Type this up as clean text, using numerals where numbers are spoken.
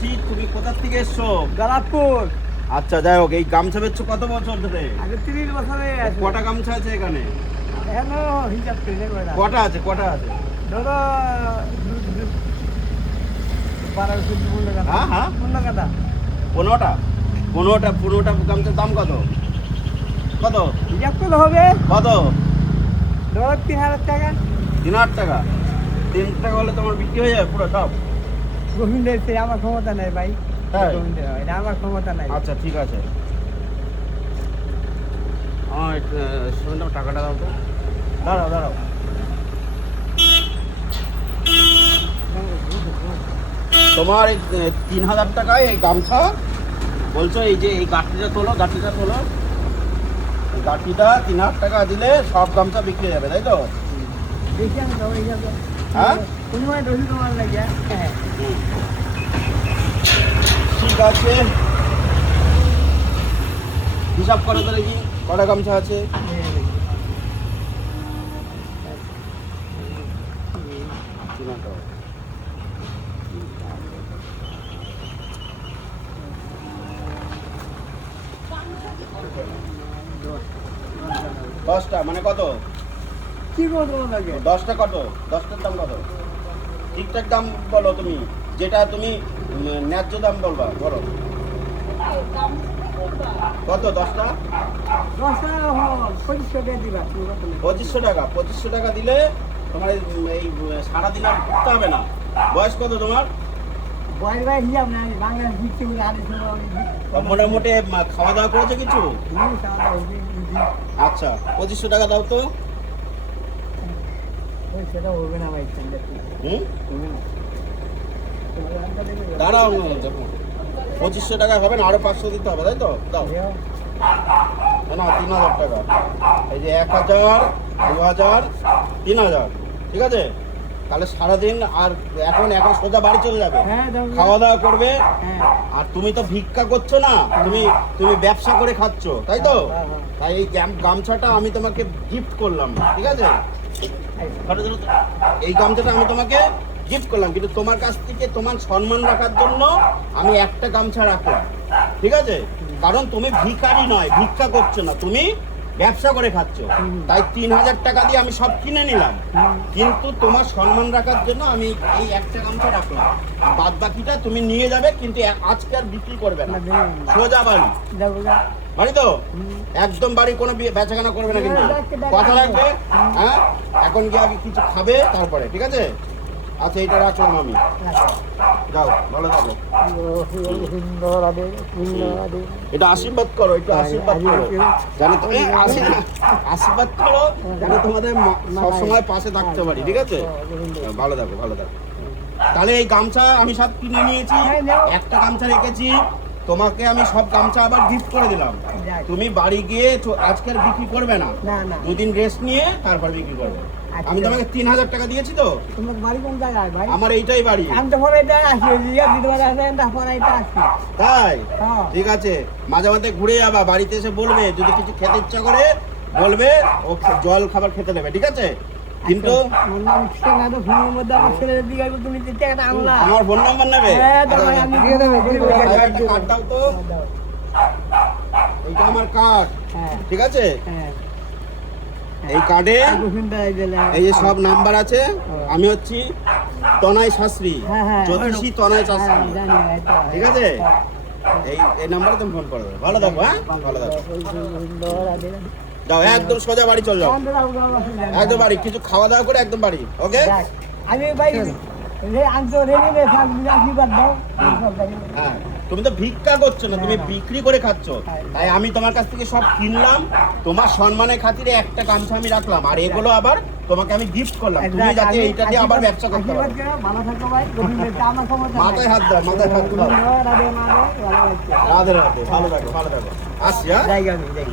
বলছি তুমি কোথা থেকে এসছো? গালাপুর। আচ্ছা যাই হোক, এই গামছা বেচছো কত বছর ধরে? আগে 30 বছরে আছে। কটা গামছা আছে এখানে? এখনো হিসাব করে কয়টা? কটা আছে কটা আছে? ধরো 12-15 টাকা। হ্যাঁ হ্যাঁ 15 টাকা। 15টা 15টা গামছার দাম কত? কত হিসাব করলে হবে কত? ধরো 3000 টাকা। 3,000 টাকা। 3 টাকা হলে তোমার বিক্রি হয়ে যাবে পুরো সব? গোবিন্দের সে আমার ক্ষমতা নাই ভাই। হ্যাঁ। গোবিন্দের এটা আমার ক্ষমতা নাই। আচ্ছা ঠিক আছে, আমার শুনে টাকাটা দাও তো। দাঁড়াও দাঁড়াও, তোমার এই 3,000 টাকায় এই গামছা বলছো, এই যে এই গাঁঠিটা তোলো, গাঁঠিটা তোলো, এই গাঁঠিটা 3,000 টাকা দিলে সব গামছা বিক্রি হয়ে যাবে, তাই তো? দেখি আমি তো হিসাব। হ্যাঁ কোন সময় রসি তোমার লাগে? হ্যাঁ। ঠিক আছে, হিসাব করো তো দেখি কটা গামছা আছে। দশটা মানে কত? কি করবো লাগে? 10টা কত? 10টার দাম কত? ঠিকঠাক দাম বলো তুমি, যেটা তুমি ন্যায্য দাম বলবা, বলো কত? 10টা 10 টাকা 25 টাকা দিবা। 2500 টাকা। 2500 টাকা দিলে তোমার এই সারাদিন আর ঘুরতে হবে না। বয়স কত তোমার? বয়ের ভাই হিসাব নাই। বাংলা শিখতে বলে আরে মোটামুটি খাওয়া দাওয়া করেছো কিছু? আচ্ছা 2500 টাকা দাও তো। সেটা হবে না ভাই। হুম দাঁড়াও, দেখো 2500 টাকা হবে না, আরো 500 দিতে হবে, তাই তো? দাও না, 3,000 টাকা। এই যে 1,000, 2,000, 3,000, ঠিক আছে? তাহলে সারাদিন আর এখন সোজা বাড়ি চলে যাবে, খাওয়া দাওয়া করবে। আর তুমি তো ভিক্ষা করছো না, তুমি ব্যবসা করে খাচ্ছ, তাই তো? তাই এই গামছাটা আমি তোমাকে গিফট করলাম, ঠিক আছে? এই গামছাটা আমি তোমাকে গিফট করলাম, কিন্তু তোমার কাছ থেকে তোমার সম্মান রাখার জন্য আমি একটা গামছা রাখলাম, ঠিক আছে? কারণ তুমি ভিখারি নয়, ভিক্ষা করছো না, তুমি ব্যবসা করে খাচ্ছ। তাই 3,000 টাকা দিয়ে আমি সব কিনে নিলাম, কিন্তু তোমার সম্মান রাখার জন্য আমি এই একটা গামছা রাখলাম। বাদ বাকিটা তুমি নিয়ে যাবে, কিন্তু আজকে আর বিক্রি করবে না, সোজা বাড়ি। বাড়ি তো একদম বাড়ি, কোনো বেচাকেনা করবে না, কিন্তু কথা রাখবে। হ্যাঁ, এখন গিয়ে আগে কিছু খাবে তারপরে, ঠিক আছে? আচ্ছা এটা রাখলাম আমি, যাও ভালো থাকো। এটা আশীর্বাদ করো, একটু আশীর্বাদ করো, জানো তো? আশীর্বাদ করো যেন তোমাদের সবসময় পাশে থাকতে পারি, ঠিক আছে? ভালো থাকো ভালো থাকো। তাহলে এই গামছা আমি সব কিনে নিয়েছি, একটা গামছা রেখেছি, তোমাকে আমি সব গামছা আবার গিফট করে দিলাম। তুমি বাড়ি গিয়ে আজকে আর বিক্রি করবে না, 2 দিন রেস্ট নিয়ে তারপর বিক্রি করবে। আমি তোমাকে 3,000 টাকা দিয়েছি তো। তোমার বাড়ি কোন জায়গায় ভাই? আমার এইটাই বাড়ি। আমি তো পরে এটা আসি, দিয়া দিতে পারে আসে না, পরে এটা আসি। তাই? হ্যাঁ। ঠিক আছে, মাঝে মাঝে ঘুরে যাবা, বাড়িতে এসে বলবে যদি কিছু খেতে ইচ্ছা করে, বলবে ও জল খাবার খেতে দেবে, ঠিক আছে? কিন্তু আমার ফোন নাম্বার নেবে? একটা কার্ড দাও তো। এইটা আমার কার্ড, ঠিক আছে? এই কার্ডে এই যে সব নাম্বার আছে। আমি হচ্ছি তনয় শাস্ত্রী, জ্যোতিষী তনয় শাস্ত্রী, ঠিক আছে? এই নাম্বারে তুমি ফোন করবে। ভালো থাকো, হ্যাঁ ভালো থাকো। যাও একদম সোজা বাড়ি চল যাও, একদম বাড়ি, কিছু খাওয়া দাওয়া করে একদম বাড়ি। ওকে? আমি ভাই হ্যাঁ, তুমি তো ভিক্ষা করছো না, তুমি বিক্রি করে খাচ্ছ। তাই আমি তোমার কাছ থেকে সব কিনলাম, তোমার সম্মানের খাতিরে একটা গামছা আমি রাখলাম, আর এগুলো আবার তোমাকে আমি গিফট করলাম, তুমি যাতে এইটা দিয়ে আবার ব্যবসা করতে পারো। মাথায় হাত দাও, মাথায় হাত দাও। রাধে রাধে, ভালো থাকো ভালো থাকো। আসছি, হ্যাঁ।